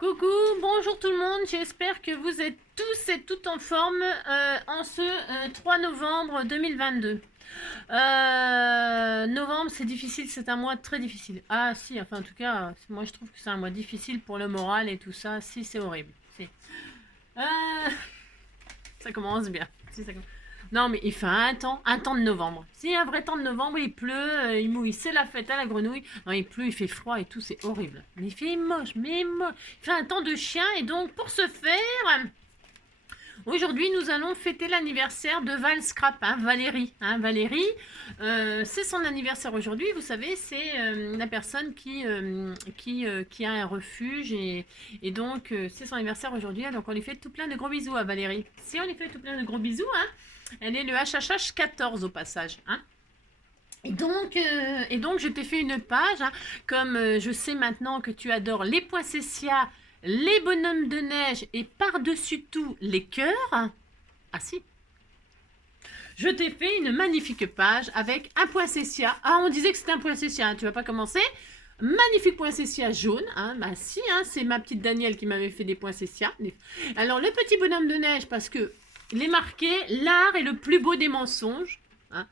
Coucou, bonjour tout le monde, j'espère que vous êtes tous et toutes en forme en ce 3 novembre 2022. Novembre c'est difficile, c'est un mois très difficile. Ah si, enfin en tout cas, moi je trouve que c'est un mois difficile pour le moral et tout ça, si c'est horrible. Si. Euh, ça commence bien. Si, ça commence... Non mais il fait un temps de novembre. Si un vrai temps de novembre, il pleut, il mouille, c'est la fête à la grenouille. Non, il pleut, il fait froid et tout, c'est horrible. Mais il fait moche, mais moche. Il fait un temps de chien et donc pour ce faire, aujourd'hui nous allons fêter l'anniversaire de Val Scrap, hein, Valérie. Hein, Valérie, c'est son anniversaire aujourd'hui, vous savez, c'est la personne qui a un refuge et donc c'est son anniversaire aujourd'hui. Donc on lui fait tout plein de gros bisous à Valérie. Si on lui fait tout plein de gros bisous, hein. Elle est le HHH 14 au passage. Hein. Et donc, je t'ai fait une page. Hein, comme je sais maintenant que tu adores les poinsettias, les bonhommes de neige et par-dessus tout les cœurs. Ah si. Je t'ai fait une magnifique page avec un poinsettia. Ah, on disait que c'était un poinsettia. Hein, tu vas pas commencer. Magnifique poinsettia jaune. Hein, bah si, hein, c'est ma petite Danielle qui m'avait fait des poinsettias. Alors, le petit bonhomme de neige, parce que il est marqué l'art est le plus beau des mensonges. Hein.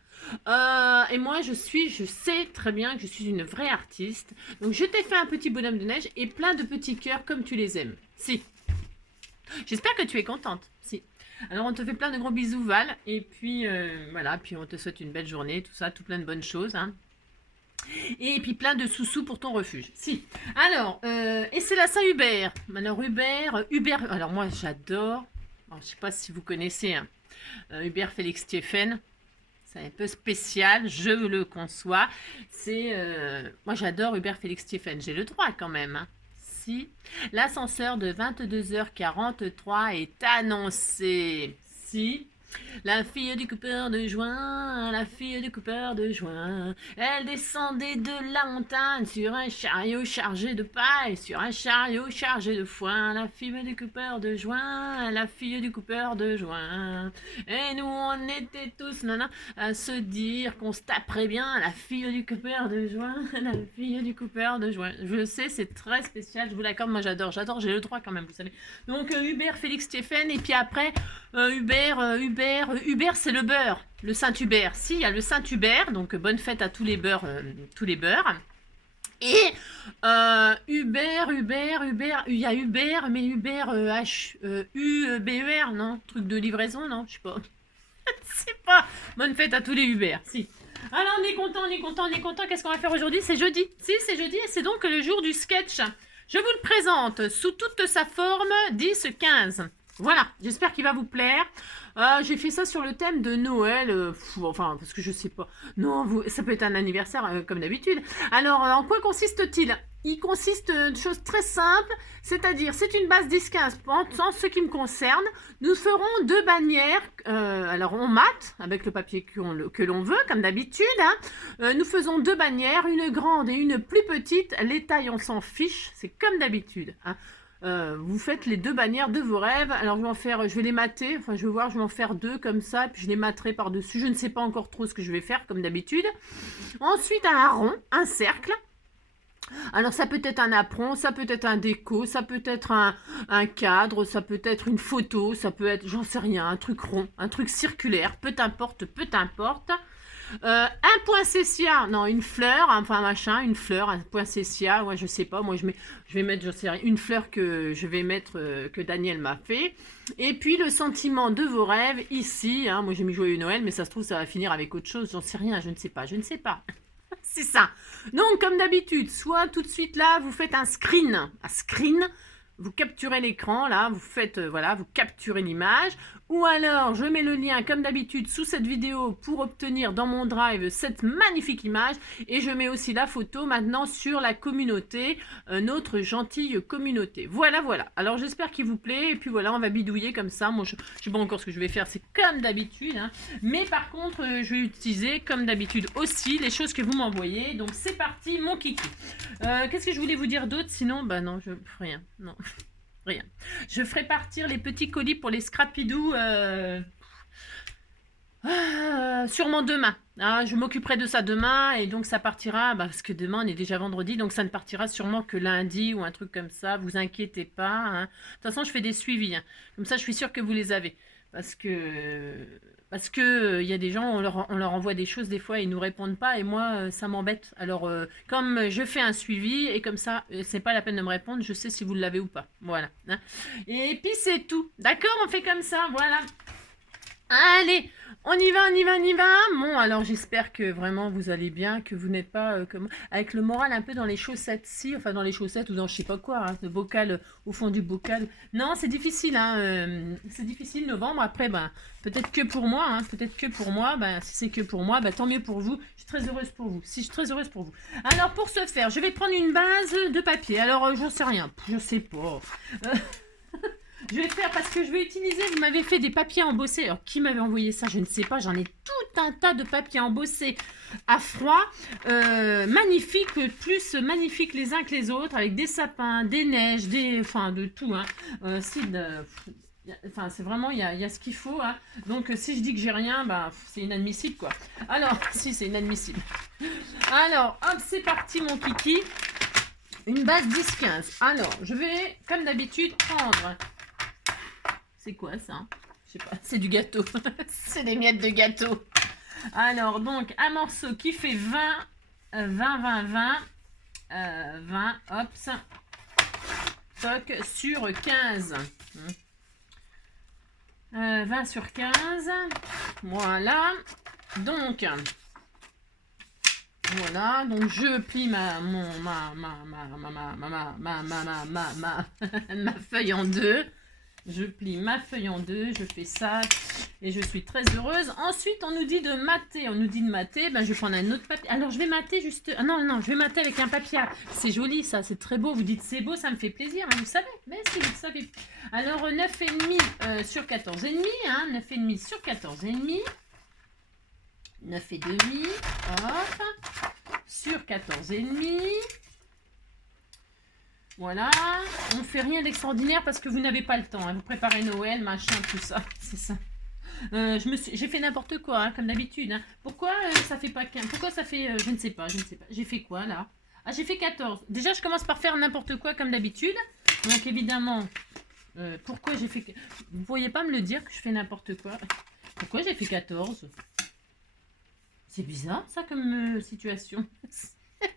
Et moi, je sais très bien que je suis une vraie artiste. Donc, je t'ai fait un petit bonhomme de neige et plein de petits cœurs comme tu les aimes. Si. J'espère que tu es contente. Si. Alors, on te fait plein de gros bisous, Val. Et puis, voilà. Puis, on te souhaite une belle journée, tout ça, tout plein de bonnes choses. Hein. Et puis, plein de sous-sous pour ton refuge. Si. Alors, et c'est la Saint-Hubert. Alors, Hubert. Alors, moi, j'adore. Alors, je ne sais pas si vous connaissez hein, Hubert Félix Stéphane. C'est un peu spécial, je le conçois. C'est moi j'adore Hubert Félix Stéphane. J'ai le droit quand même. Hein. Si l'ascenseur de 22h43 est annoncé. Si la fille du coupeur de joint, la fille du coupeur de joint, elle descendait de la montagne sur un chariot chargé de paille, sur un chariot chargé de foin, la fille du coupeur de joint, la fille du coupeur de joint. Et nous on était tous nana à se dire qu'on se taperait bien la fille du coupeur de joint, la fille du coupeur de joint. Je sais, c'est très spécial, je vous l'accorde, moi j'adore, j'ai le droit quand même, vous savez. Donc Hubert Félix Stéphane, et puis après Hubert, c'est le beurre, le Saint-Hubert. Si, il y a le Saint-Hubert, donc bonne fête à tous les beurres, Et Hubert, il y a Hubert, mais Hubert H-U-B-E-R, non? Truc de livraison, non? Je sais pas. Je sais pas. Bonne fête à tous les Hubert, si. Alors on est content. Qu'est-ce qu'on va faire aujourd'hui? C'est jeudi. Si, c'est jeudi et c'est donc le jour du sketch. Je vous le présente sous toute sa forme 10-15. Voilà, j'espère qu'il va vous plaire. J'ai fait ça sur le thème de Noël, enfin, parce que je sais pas. Non, ça peut être un anniversaire comme d'habitude. Alors, en quoi consiste-t-il? Il consiste de choses très simples, c'est-à-dire, c'est une base 10-15. En ce qui me concerne, nous ferons deux bannières. Alors, on mate avec le papier que l'on veut, comme d'habitude. Hein. Nous faisons deux bannières, une grande et une plus petite. Les tailles, on s'en fiche, c'est comme d'habitude. Hein. Vous faites les deux bannières de vos rêves. Alors je vais les mater, enfin je vais voir, je vais en faire deux comme ça, puis je les materai par-dessus. Je ne sais pas encore trop ce que je vais faire comme d'habitude. Ensuite un rond, un cercle. Alors ça peut être un apron, ça peut être un déco, ça peut être un cadre, ça peut être une photo, ça peut être, j'en sais rien, un truc rond, un truc circulaire, peu importe. Un poinsettia, non, une fleur, enfin machin, une fleur, un poinsettia, ouais, je sais pas, moi je vais mettre, je sais rien, une fleur que je vais mettre, que Daniel m'a fait. Et puis le sentiment de vos rêves, ici, hein, moi j'ai mis joyeux Noël, mais ça se trouve ça va finir avec autre chose, j'en sais rien, je ne sais pas. C'est ça. Donc comme d'habitude, soit tout de suite là, vous faites un screen, vous capturez l'écran, là, vous faites, voilà, vous capturez l'image, ou alors je mets le lien comme d'habitude sous cette vidéo pour obtenir dans mon drive cette magnifique image, et je mets aussi la photo maintenant sur la communauté, notre gentille communauté. Voilà. Alors j'espère qu'il vous plaît, et puis voilà, on va bidouiller comme ça. Moi, je sais pas encore ce que je vais faire, c'est comme d'habitude, hein. Mais par contre, je vais utiliser comme d'habitude aussi les choses que vous m'envoyez. Donc c'est parti, mon kiki. Qu'est-ce que je voulais vous dire d'autre? Sinon, bah non, rien, non. Rien. Je ferai partir les petits colis pour les scrapidous Sûrement demain. Ah, je m'occuperai de ça demain et donc ça partira, bah, parce que demain on est déjà vendredi, donc ça ne partira sûrement que lundi ou un truc comme ça. Vous inquiétez pas, hein. De toute façon, je fais des suivis, hein. Comme ça, je suis sûre que vous les avez. Parce que il y a des gens, on leur envoie des choses des fois, ils nous répondent pas et moi, ça m'embête. Alors, comme je fais un suivi et comme ça, c'est pas la peine de me répondre, je sais si vous l'avez ou pas. Voilà, hein. Et puis c'est tout. D'accord, on fait comme ça, voilà. Allez, on y va, on y va, on y va. Bon, alors j'espère que vraiment vous allez bien, que vous n'êtes pas comme avec le moral un peu dans les chaussettes, si, enfin dans les chaussettes ou dans je sais pas quoi, hein, le bocal au fond du bocal. Non, c'est difficile, hein, c'est difficile novembre. Après, ben peut-être que pour moi, hein, peut-être que pour moi. Ben si c'est que pour moi, ben tant mieux pour vous. Je suis très heureuse pour vous. Si je suis très heureuse pour vous. Alors pour ce faire, je vais prendre une base de papier. Alors j'en sais rien, je sais pas. Je vais faire parce que je vais utiliser, vous m'avez fait des papiers embossés. Alors, qui m'avait envoyé ça? Je ne sais pas. J'en ai tout un tas de papiers embossés à froid. Magnifiques, plus magnifiques les uns que les autres, avec des sapins, des neiges, enfin, de tout. Hein. Enfin, c'est vraiment, il y a ce qu'il faut. Hein. Donc, si je dis que j'ai rien, bah, c'est inadmissible, quoi. Alors, si, c'est inadmissible. Alors, hop, c'est parti, mon kiki. Une base 10-15. Alors, je vais, comme d'habitude, prendre... C'est quoi ça? Je sais pas, c'est du gâteau. C'est des miettes de gâteau. Alors, donc, un morceau qui fait 20, hop, toc, sur 15. 20 sur 15. Voilà. Donc, voilà. Donc, je plie ma feuille en deux. Je plie ma feuille en deux, je fais ça et je suis très heureuse. Ensuite, on nous dit de mater. On nous dit de mater, ben, je vais prendre un autre papier. Alors, je vais mater juste... Ah, non, je vais mater avec un papier. C'est joli, ça, c'est très beau. Vous dites c'est beau, ça me fait plaisir. Mais vous savez, mais si vous le savez. Alors, 9,5 sur 14,5. Hein, 9,5 sur 14,5. 9,5. Hop. Sur 14,5. Voilà, on fait rien d'extraordinaire parce que vous n'avez pas le temps. Hein. Vous préparez Noël, machin, tout ça, c'est ça. J'ai fait n'importe quoi, hein, comme d'habitude. Hein. Pourquoi ça fait pas 15? Pourquoi ça fait... je ne sais pas. J'ai fait quoi, là? Ah, j'ai fait 14. Déjà, je commence par faire n'importe quoi, comme d'habitude. Donc, évidemment, pourquoi j'ai fait... Vous ne pourriez pas me le dire que je fais n'importe quoi? Pourquoi j'ai fait 14? C'est bizarre, ça, comme situation.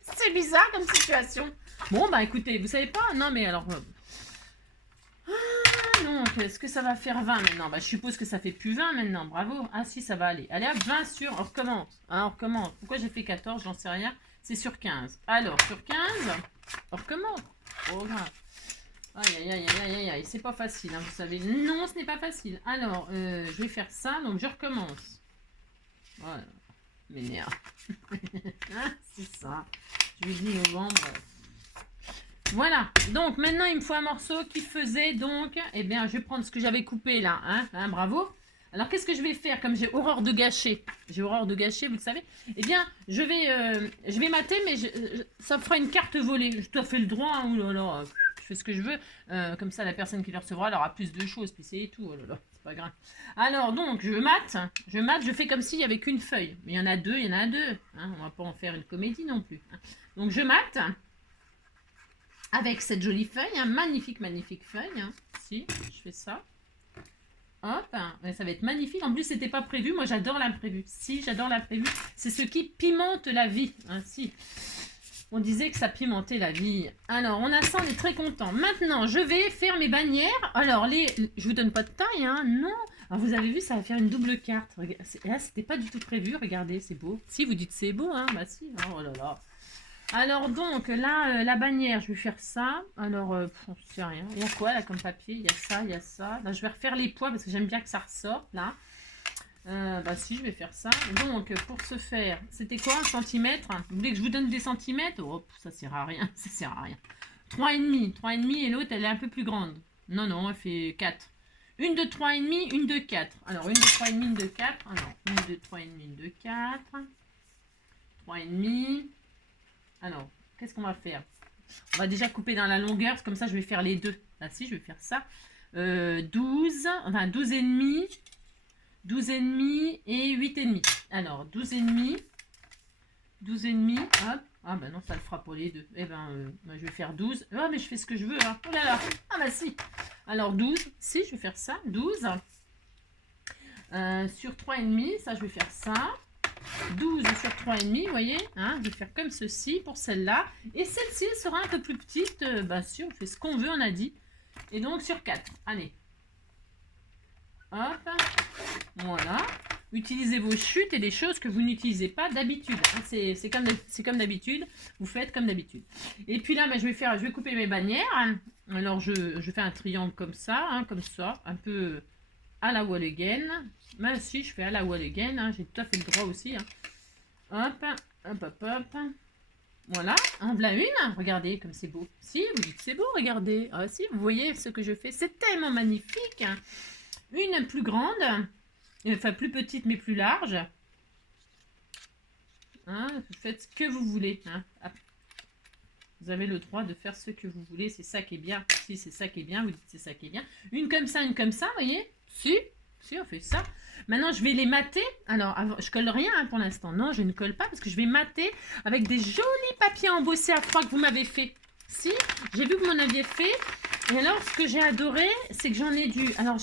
C'est bizarre comme situation. Bon, bah écoutez, vous savez pas? Non, mais alors... Ah non, est-ce que ça va faire 20 maintenant? Bah je suppose que ça fait plus 20 maintenant, bravo. Ah si, ça va aller. Allez hop, 20 sur... On recommence. Hein, on recommence. Pourquoi j'ai fait 14? J'en sais rien. C'est sur 15. Alors, sur 15, on recommence. Oh, grave. Aïe, aïe, aïe, aïe, aïe, c'est pas facile, hein, vous savez. Non, ce n'est pas facile. Alors, je vais faire ça, donc je recommence. Voilà. M'énerve. C'est ça. Je lui dis novembre. Voilà. Donc, maintenant, il me faut un morceau qui faisait donc... Eh bien, je vais prendre ce que j'avais coupé là. Hein, bravo. Alors, qu'est-ce que je vais faire comme j'ai horreur de gâcher? J'ai horreur de gâcher, vous le savez. Eh bien, je vais mater, mais ça fera une carte volée. Je dois faire le droit. Hein, oh là là, je fais ce que je veux. Comme ça, la personne qui le recevra, elle aura plus de choses. Puis c'est tout. Oh là là, c'est pas grave. Alors, donc, je mate. Je fais comme s'il n'y avait qu'une feuille. Mais il y en a deux, il y en a deux. Hein, on va pas en faire une comédie non plus. Hein. Donc, je mate. Avec cette jolie feuille, hein, magnifique feuille. Hein. Si, je fais ça. Hop, hein, ça va être magnifique. En plus, c'était pas prévu. Moi, j'adore l'imprévu. Si, j'adore l'imprévu. C'est ce qui pimente la vie. Hein, si. On disait que ça pimentait la vie. Alors, on a ça, on est très content. Maintenant, je vais faire mes bannières. Alors, je vous donne pas de taille, hein. Non. Alors, vous avez vu, ça va faire une double carte. Là, c'était pas du tout prévu. Regardez, c'est beau. Si, vous dites c'est beau, hein. Bah si. Oh là là. Alors donc là, la bannière, je vais faire ça. Alors, on ne sait rien. Il y a quoi là comme papier? Il y a ça, il y a ça. Là, je vais refaire les poids parce que j'aime bien que ça ressorte là. Bah si, je vais faire ça. Donc, pour ce faire, c'était quoi un centimètre? Vous voulez que je vous donne des centimètres? Oh, ça sert à rien, ça sert à rien. 3,5. 3,5 et l'autre, elle est un peu plus grande. Non, non, elle fait 4. Une de 3,5, une de 4. Alors, une de 3,5, une de 4. Alors, une de 3,5, une de 4. 3,5. Alors, qu'est-ce qu'on va faire? On va déjà couper dans la longueur, comme ça je vais faire les deux. Là, si, je vais faire ça. 12, enfin 12 et demi. 12,5 et 8,5. Alors, 12,5. 12,5. Hop. Ah ben non, ça le fera pour les deux. Eh ben, moi, je vais faire 12. Ah, mais je fais ce que je veux. Hein. Oh là là. Ah bah si. Alors, 12. Si, je vais faire ça. 12. Sur 3,5. Ça, je vais faire ça. 12 sur 3,5, vous voyez, hein, je vais faire comme ceci pour celle-là. Et celle-ci sera un peu plus petite. Bah si, on fait ce qu'on veut, on a dit. Et donc sur 4. Allez. Hop. Voilà. Utilisez vos chutes et des choses que vous n'utilisez pas d'habitude. Hein. C'est comme d'habitude. Vous faites comme d'habitude. Et puis là, bah, je vais couper mes bannières. Alors, je fais un triangle comme ça, un peu à la wall again. Même si je fais à la wall again, hein, j'ai tout à fait le droit aussi. Hein. Hop, hop, hop, hop. Voilà, en voilà une. Regardez comme c'est beau. Si, vous dites c'est beau, regardez. Ah si, vous voyez ce que je fais. C'est tellement magnifique. Une plus grande. Enfin, plus petite mais plus large. Hein, vous faites ce que vous voulez. Hein. Vous avez le droit de faire ce que vous voulez. C'est ça qui est bien. Si, c'est ça qui est bien. Vous dites c'est ça qui est bien. Une comme ça, vous voyez. Si, on fait ça. Maintenant, je vais les mater. Alors, je colle rien hein, pour l'instant. Non, je ne colle pas parce que je vais mater avec des jolis papiers embossés à froid que vous m'avez fait. Si, j'ai vu que vous m'en aviez fait. Et alors, ce que j'ai adoré, c'est que j'en ai du... Alors,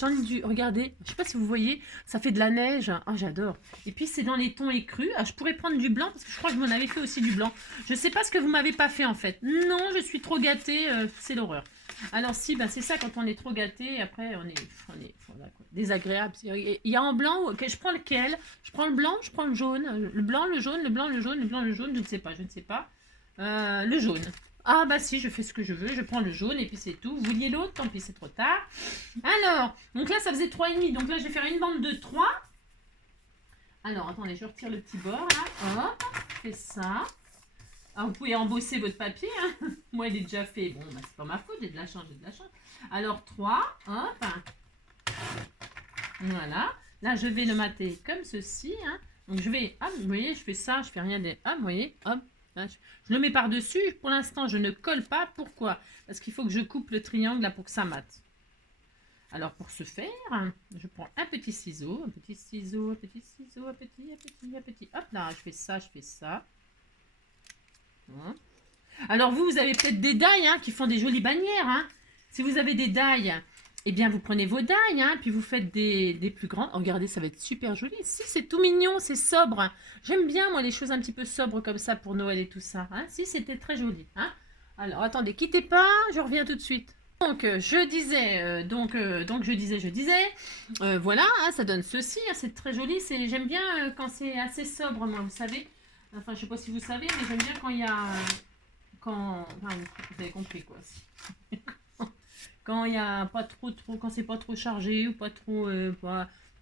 regardez, je ne sais pas si vous voyez, ça fait de la neige. Ah, j'adore. Et puis, c'est dans les tons écrus. Alors, je pourrais prendre du blanc parce que je crois que vous m'en avez fait aussi du blanc. Je ne sais pas ce que vous m'avez pas fait, en fait. Non, je suis trop gâtée. C'est l'horreur. Alors, si, bah, c'est ça, quand on est trop gâté, après, on est voilà, quoi, désagréable. Il y a en blanc, okay, je prends lequel? Je prends le blanc, je prends le jaune. Le blanc, le jaune, le blanc, le jaune, le blanc, le jaune, je ne sais pas, le jaune. Ah bah si, je fais ce que je veux, je prends le jaune et puis c'est tout. Vous vouliez l'autre, tant pis, c'est trop tard. Alors, donc là, ça faisait 3,5. Donc là, je vais faire une bande de 3. Alors, attendez, je retire le petit bord, là. Hop, je fais ça. Ah, vous pouvez embosser votre papier. Hein. Moi, il est déjà fait. Bon, bah, c'est pas ma faute, j'ai de la chance, Alors, 3, hop. Voilà. Là, je vais le mater comme ceci. Hein. Donc, je vais, hop, vous voyez, je fais ça, je fais rien de... Hop, vous voyez, hop. Je le mets par-dessus. Pour l'instant, je ne colle pas. Pourquoi? Parce qu'il faut que je coupe le triangle là pour que ça mate. Alors, pour ce faire, je prends un petit ciseau, un petit ciseau, un petit ciseau, un petit. Hop là, je fais ça, je fais ça. Alors, vous avez peut-être des dailles hein, qui font des jolies bannières. Hein. Si vous avez des dailles, eh bien, vous prenez vos dailles, hein, puis vous faites des plus grandes. Oh, regardez, ça va être super joli. Si, c'est tout mignon, c'est sobre. J'aime bien, moi, les choses un petit peu sobres comme ça pour Noël et tout ça. Hein. Si, c'était très joli. Hein. Alors, attendez, quittez pas, je reviens tout de suite. Donc, je disais, voilà, hein, ça donne ceci, hein, c'est très joli. J'aime bien quand c'est assez sobre, moi, vous savez. Enfin, je sais pas si vous savez, mais j'aime bien quand il y a... Enfin, vous avez compris, quoi. Quand il y a pas trop, quand c'est pas trop chargé ou pas trop,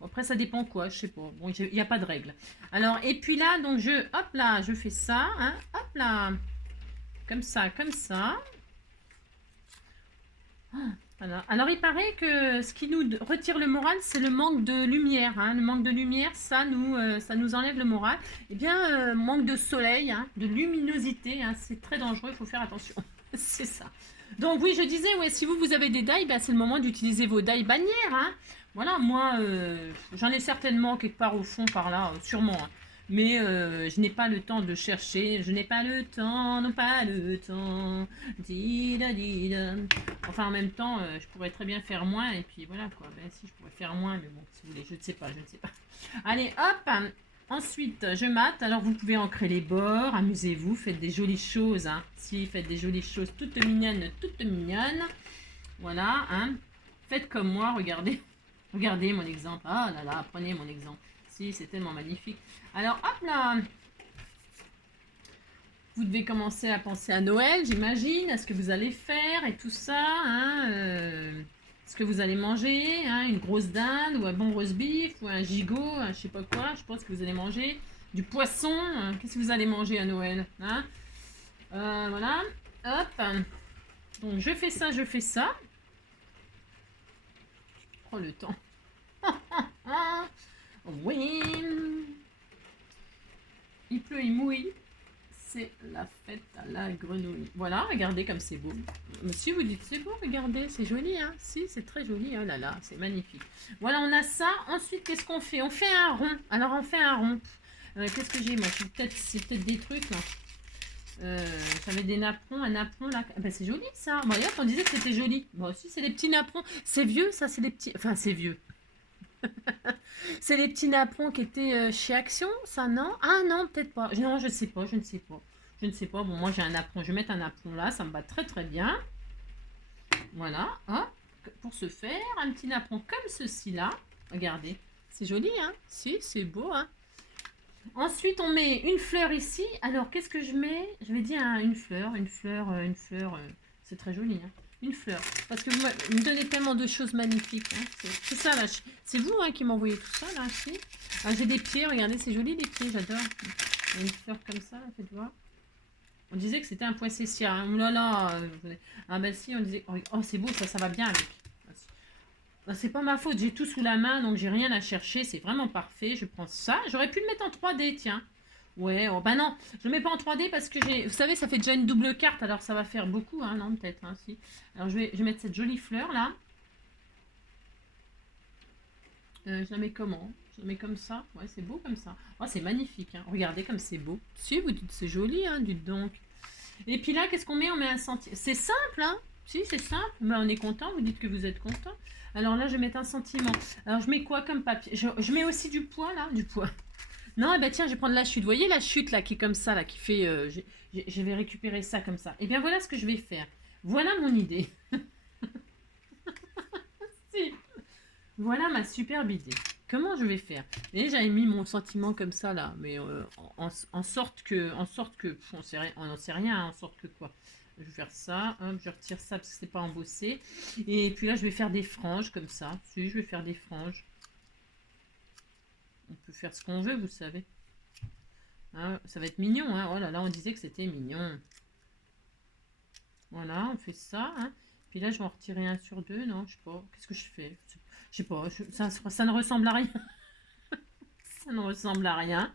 après ça dépend quoi, je sais pas. Bon, il n'y a pas de règle. Alors et puis là, donc hop là, je fais ça, hein, hop là, comme ça, comme ça. Voilà. Alors il paraît que ce qui nous retire le moral, c'est le manque de lumière. Hein. Le manque de lumière, ça nous enlève le moral. Eh bien, manque de soleil, hein, de luminosité, hein, c'est très dangereux, il faut faire attention. C'est ça. Donc oui, je disais, ouais, si vous avez des dailles, bah, c'est le moment d'utiliser vos dailles bannières. Hein. Voilà, moi, j'en ai certainement quelque part au fond, par là, sûrement. Hein. Mais je n'ai pas le temps de chercher. Je n'ai pas le temps, non pas le temps. Dida, dida. Enfin, en même temps, je pourrais très bien faire moins. Et puis voilà, quoi. Ben si, je pourrais faire moins, mais bon, si vous voulez, je ne sais pas. Allez, hop. Ensuite, je mate. Alors, vous pouvez ancrer les bords. Amusez-vous. Faites des jolies choses. Hein. Si, faites des jolies choses toutes mignonnes, toutes mignonnes. Voilà. Hein. Faites comme moi. Regardez. Regardez mon exemple. Ah là là, prenez mon exemple. Si, c'est tellement magnifique. Alors, hop là. Vous devez commencer à penser à Noël, j'imagine. À ce que vous allez faire et tout ça. Hein, ce que vous allez manger, hein, une grosse dinde ou un bon roast beef ou un gigot, je sais pas quoi, je pense que vous allez manger du poisson. Qu'est-ce que vous allez manger à Noël hein voilà, hop. Donc je fais ça, je fais ça. Je prends le temps. Oui. Il pleut, il mouille. c'est la fête à la grenouille. Voilà, regardez comme c'est beau. Mais si vous dites c'est beau, regardez, c'est joli, hein. Si, c'est très joli, oh là là, c'est magnifique. Voilà, on a ça. Ensuite, qu'est-ce qu'on fait? On fait un rond. Alors, on fait un rond. Qu'est-ce que j'ai, moi? C'est peut-être des trucs, là. J'avais des napperons, un napperon là. Ah ben, c'est joli ça. Bon, d'ailleurs, on disait que c'était joli. Bon, aussi, c'est des petits napperons. C'est vieux, ça, c'est des petits. Enfin, c'est vieux. C'est les petits napperons qui étaient chez Action, ça, non? Ah non, peut-être pas. Non, je ne sais pas, je ne sais pas. Je ne sais pas. Bon, moi, j'ai un napperon. Je vais mettre un napperon là, ça me va très très bien. Voilà, hop. Pour ce faire, un petit napperon comme ceci là. Regardez, c'est joli, hein? Si, c'est beau, hein? Ensuite, on met une fleur ici. Alors, qu'est-ce que je mets? Je vais dire une fleur. C'est très joli, hein? Une fleur. Parce que vous me donnez tellement de choses magnifiques. Hein? C'est ça, là. C'est vous hein, qui m'envoyez tout ça, là, ici. Ah, j'ai des pieds, regardez, c'est joli, les pieds, j'adore. Une fleur comme ça, faites voir. On disait que c'était un poinsettia. Hein? Oh là là. Ah, ben si, on disait... Oh, c'est beau, ça va bien avec. C'est pas ma faute, j'ai tout sous la main, donc j'ai rien à chercher, c'est vraiment parfait. Je prends ça, j'aurais pu le mettre en 3D, tiens. Ouais, oh, bah non, je le mets pas en 3D parce que j'ai... Vous savez, ça fait déjà une double carte, alors ça va faire beaucoup, hein, non, peut-être, hein, si. Alors je vais mettre cette jolie fleur, là. Je la mets comment? Je la mets comme ça, ouais, c'est beau comme ça. Oh, c'est magnifique, hein. Regardez comme c'est beau. Si, vous dites, c'est joli, hein, dites donc. Et puis là, qu'est-ce qu'on met? On met un centime. C'est simple, hein. Si, c'est simple. Mais on est content, vous dites que vous êtes content. Alors là, je vais mettre un sentiment. Alors, je mets quoi comme papier? Je mets aussi du poids, là, du poids. Non, eh ben tiens, je vais prendre la chute. Vous voyez la chute, là, qui est comme ça, là, qui fait... je vais récupérer ça comme ça. Et bien, voilà ce que je vais faire. Voilà mon idée. Si. Voilà ma superbe idée. Comment je vais faire? Et j'avais mis mon sentiment comme ça, là. Mais en sorte que... on n'en sait rien, hein, en sorte que quoi? Je vais faire ça, hop, je retire ça parce que c'est pas embossé. Et puis là, je vais faire des franges comme ça. Si, je vais faire des franges. On peut faire ce qu'on veut, vous savez. Hein, ça va être mignon, hein. Oh là là, on disait que c'était mignon. Voilà, on fait ça. Hein. Puis là, je vais en retirer un sur deux. Non, je sais pas. Qu'est-ce que je fais? Je sais pas. Ça ne ressemble à rien. Ça ne ressemble à rien.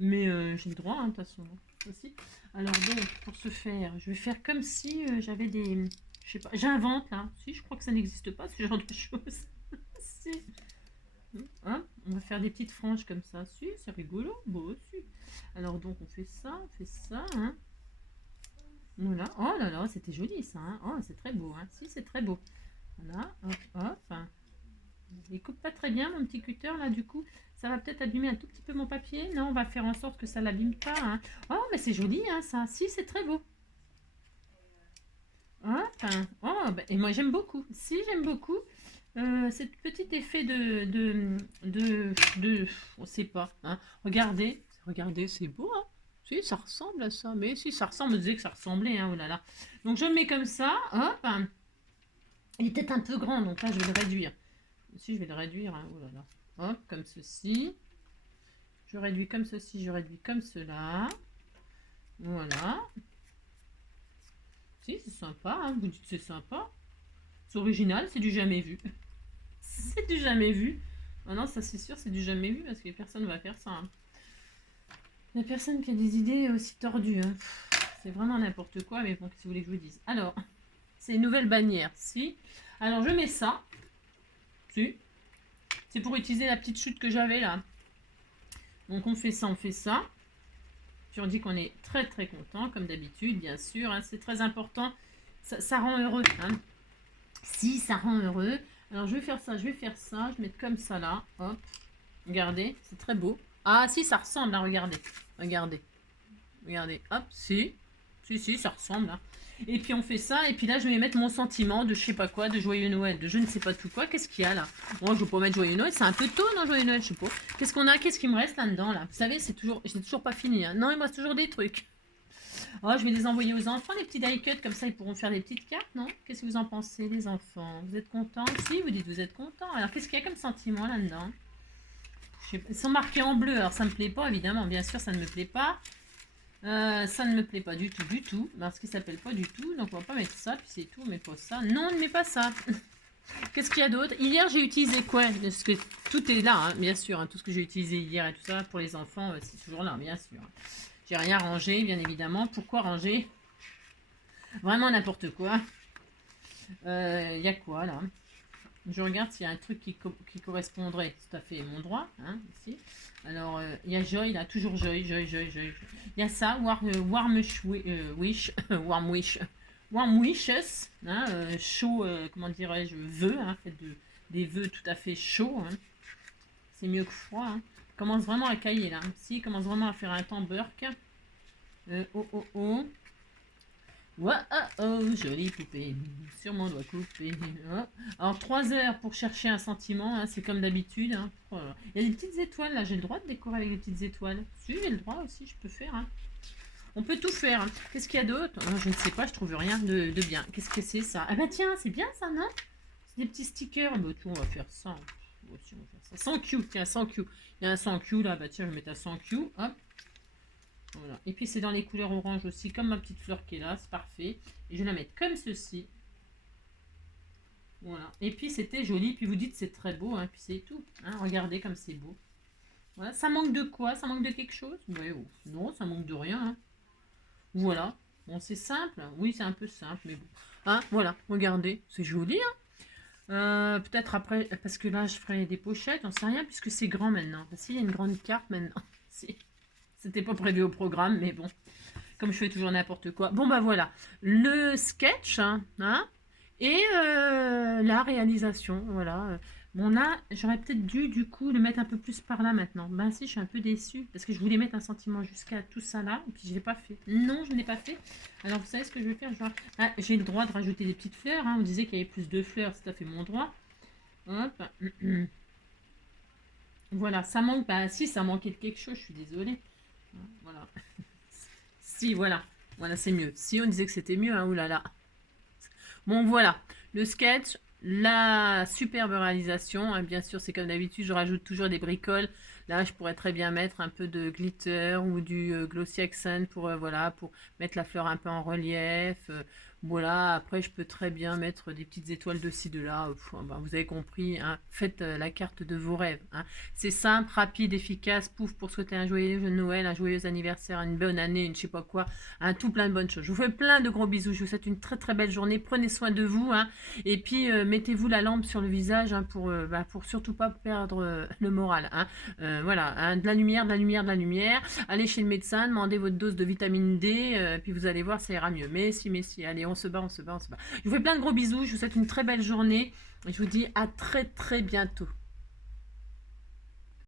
Mais j'ai le droit, hein, de toute façon. Aussi. Alors donc, pour ce faire, je vais faire comme si j'avais des... Je sais pas, j'invente là. Si, je crois que ça n'existe pas, ce genre de choses. Si. Hein, on va faire des petites franges comme ça. Si, c'est rigolo. Bon, si. Alors donc, on fait ça, hein. Voilà. Oh là là, c'était joli ça. Hein. Oh, c'est très beau. Hein. Si, c'est très beau. Voilà, hop, hop. Il coupe pas très bien mon petit cutter là, du coup. Ça va peut-être abîmer un tout petit peu mon papier. Non, on va faire en sorte que ça l'abîme pas. Hein. Oh, mais c'est joli, hein, ça. Si, c'est très beau. Hop. Oh, bah, et moi, j'aime beaucoup. Si, j'aime beaucoup. Cet petit effet on sait pas. Hein. Regardez, c'est beau. Hein. Si, ça ressemble à ça. Mais si, ça ressemble. Je disais que ça ressemblait. Hein, oh là là. Donc, je le mets comme ça. Hop. Il est peut-être un peu grand, donc là, je vais le réduire. Si, je vais le réduire. Hein, oh là là. Hop, comme ceci. Je réduis comme ceci, je réduis comme cela. Voilà. Si, c'est sympa, hein, vous dites c'est sympa. C'est original, c'est du jamais vu. C'est du jamais vu. Oh non, ça c'est sûr, c'est du jamais vu parce que personne ne va faire ça. Hein. Il n'y a personne qui a des idées aussi tordues. Hein. C'est vraiment n'importe quoi, mais bon, si vous voulez que je vous dise. Alors, c'est une nouvelle bannière. Si. Alors, je mets ça. Si. C'est pour utiliser la petite chute que j'avais là. Donc, on fait ça. Puis on dit qu'on est très très content, comme d'habitude, bien sûr. Hein, c'est très important. Ça rend heureux. Hein. Si, ça rend heureux. Alors, je vais faire ça. Je vais mettre comme ça là. Hop. Regardez, c'est très beau. Ah, si, ça ressemble. Hein, regardez. Regardez. Hop, si. Si, ça ressemble. Hein. Et puis on fait ça, et puis là je vais mettre mon sentiment de je sais pas quoi, de joyeux Noël, de je ne sais pas tout quoi. Qu'est-ce qu'il y a là? Moi je vais pas mettre joyeux Noël, c'est un peu tôt, non, joyeux Noël, je sais pas. Qu'est-ce qu'on a? Qu'est-ce qui me reste là-dedans là? Vous savez, j'ai toujours pas fini. Hein. Non, il me reste toujours des trucs. Oh, je vais les envoyer aux enfants, les petits die cuts, comme ça ils pourront faire des petites cartes, non? Qu'est-ce que vous en pensez, les enfants? Vous êtes contents? Si, vous dites vous êtes contents. Alors qu'est-ce qu'il y a comme sentiment là-dedans? Ils sont marqués en bleu, alors ça me plaît pas, évidemment, bien sûr, ça ne me plaît pas. Ça ne me plaît pas du tout, parce qu'il s'appelle pas du tout, donc on va pas mettre ça, puis c'est tout, mais pas ça. Non, on ne met pas ça. Qu'est-ce qu'il y a d'autre? Hier, j'ai utilisé quoi? Parce que tout est là, hein, bien sûr, hein, tout ce que j'ai utilisé hier et tout ça, pour les enfants, c'est toujours là, bien sûr. J'ai rien rangé, bien évidemment. Pourquoi ranger? Vraiment n'importe quoi. Il y a quoi, là? Je regarde s'il y a un truc qui correspondrait tout à fait à mon droit, hein, ici. Alors, il y a Joy, là, toujours Joy. Il y a ça, Warm Wish, Warm Wish, Warm Wishes, hein, chaud, comment dirais-je, vœux, hein, faites des vœux tout à fait chauds, hein. C'est mieux que froid, hein. Commence vraiment à cailler, là. Si, commence vraiment à faire un temps burk. Oh. Ouais, jolie poupée, sur mon doigt coupé. Oh. Alors 3 heures pour chercher un sentiment, hein, c'est comme d'habitude. Hein. Oh là là. Il y a des petites étoiles là, j'ai le droit de décorer avec des petites étoiles. Si, j'ai le droit aussi, je peux faire. Hein. On peut tout faire. Hein. Qu'est-ce qu'il y a d'autre? Je ne sais pas, je trouve rien de bien. Qu'est-ce que c'est ça? Ah bah tiens, c'est bien ça, non? C'est des petits stickers. Bah tiens, on va faire ça. Aussi, on va faire ça. 100 Q, tiens, 100 Q. Il y a un 100 Q là, bah tiens, je vais mettre à 100 Q. Hop. Voilà. Et puis c'est dans les couleurs orange aussi, comme ma petite fleur qui est là, c'est parfait. Et je vais la mettre comme ceci. Voilà. Et puis c'était joli, puis vous dites c'est très beau, hein, puis c'est tout. Hein, regardez comme c'est beau. Voilà. Ça manque de quoi? Ça manque de quelque chose? Ouais, oh. Non, ça manque de rien. Hein. Voilà. Bon, c'est simple. Oui, c'est un peu simple, mais bon. Hein, voilà, regardez, c'est joli. Hein. Peut-être après, parce que là je ferai des pochettes, on sait rien, puisque c'est grand maintenant. Parce qu'il y a une grande carte maintenant. C'était pas prévu au programme, mais bon, comme je fais toujours n'importe quoi. Bon, bah voilà, le sketch, hein, et la réalisation, voilà. Bon, là, j'aurais peut-être dû, du coup, le mettre un peu plus par là maintenant. Ben si, je suis un peu déçue, parce que je voulais mettre un sentiment jusqu'à tout ça là, et puis je l'ai pas fait. Non, je ne l'ai pas fait. Alors, vous savez ce que je vais faire? J'ai le droit de rajouter des petites fleurs, hein. On disait qu'il y avait plus de fleurs, c'est tout à fait mon droit. Hop. Voilà, ça manque, bah si, ça manquait de quelque chose, je suis désolée. Voilà. Si, voilà. Voilà, c'est mieux. Si, on disait que c'était mieux, hein, oulala. Bon, voilà. Le sketch, la superbe réalisation. Hein, bien sûr, c'est comme d'habitude, je rajoute toujours des bricoles. Là, je pourrais très bien mettre un peu de glitter ou du glossy accent pour, voilà, pour mettre la fleur un peu en relief. Voilà, après, je peux très bien mettre des petites étoiles de ci, de là. Ben, vous avez compris, hein, faites la carte de vos rêves. Hein. C'est simple, rapide, efficace, pouf, pour souhaiter un joyeux Noël, un joyeux anniversaire, une bonne année, une je sais pas quoi, un tout plein de bonnes choses. Je vous fais plein de gros bisous, je vous souhaite une très très belle journée, prenez soin de vous, hein, et puis mettez-vous la lampe sur le visage hein, pour surtout pas perdre le moral. Hein. Voilà, hein, de la lumière, de la lumière, de la lumière. Allez chez le médecin, demandez votre dose de vitamine D, puis vous allez voir, ça ira mieux. Mais si, allez, on se bat. Je vous fais plein de gros bisous, je vous souhaite une très belle journée, et je vous dis à très très bientôt.